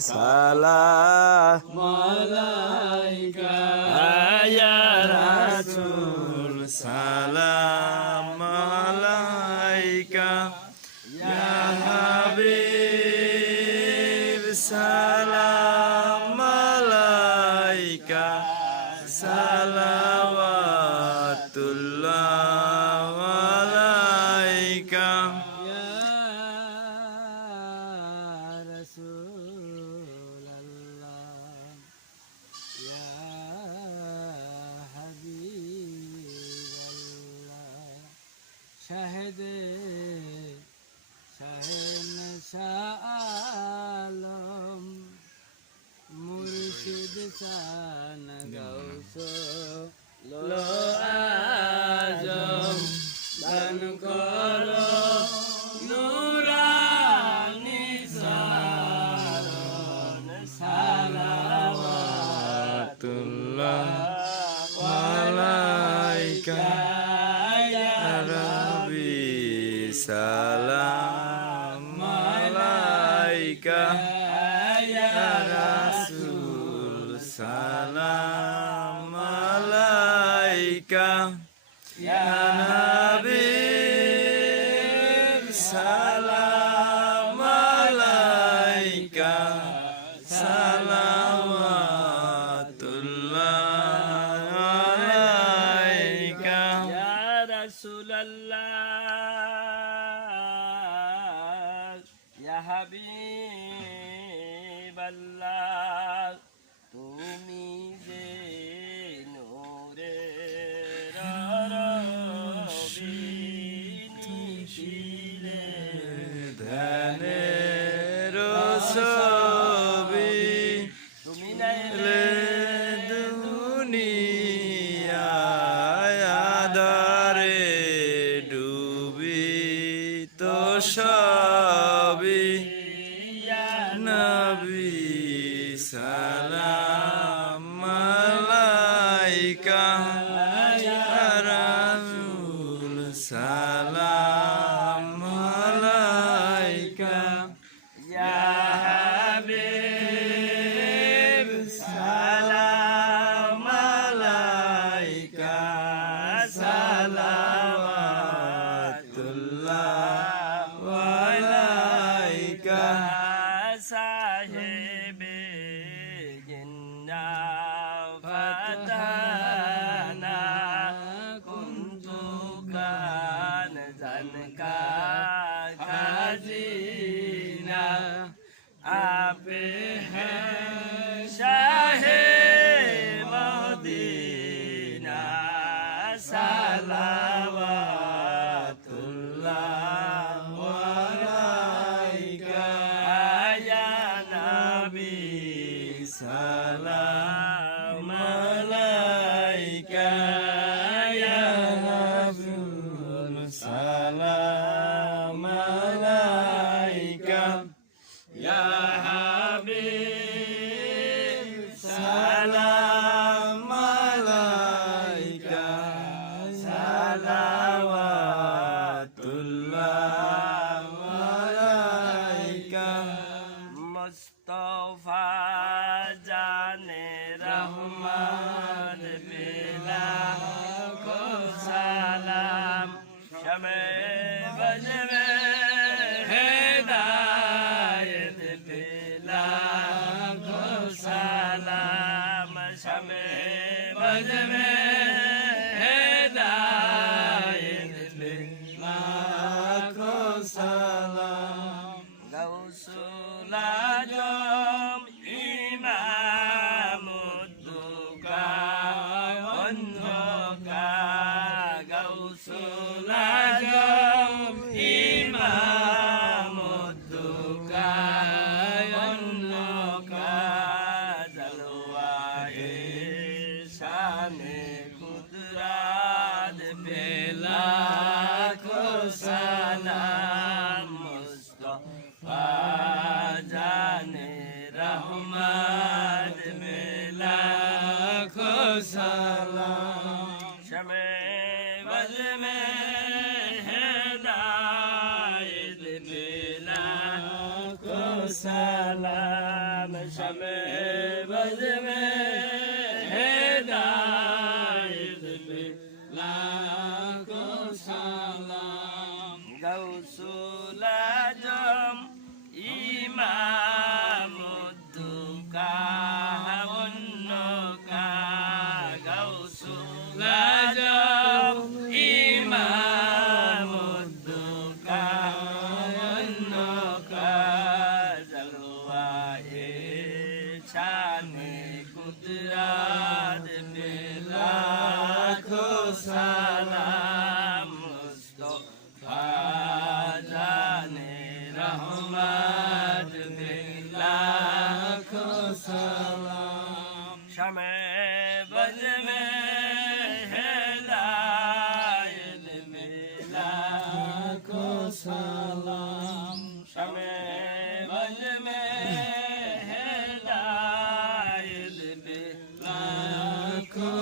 সালাম মালাইকা ইয়া রাসূল সালাম আলাইকা। ইয়া হাবিব সালাম আলাইকা। সালাওয়াতুল্লাহ আলাইকা। শাহেদ শাহেন শালম মুর্শিদ শান গৌস লো আজম দান করো নুরানি সারণ সালাওয়াত তুল্লাহ ইয়া হাবিব সালাম আলাইকা সালাওয়াতুল্লাহ আলাইকা ইয়া রাসূলুল্লাহ ইয়া হাবিবাল্লাহ ধ্যানের ছবি তুমি নাইলে দুনিয়ায় আধারে ডুবি তো पे है ભજવે कलाम समय बज में বজ মে হেদায়ত মিলা লাখো সালাম। শমে বজ মে হেদায়ত মিলা লাখো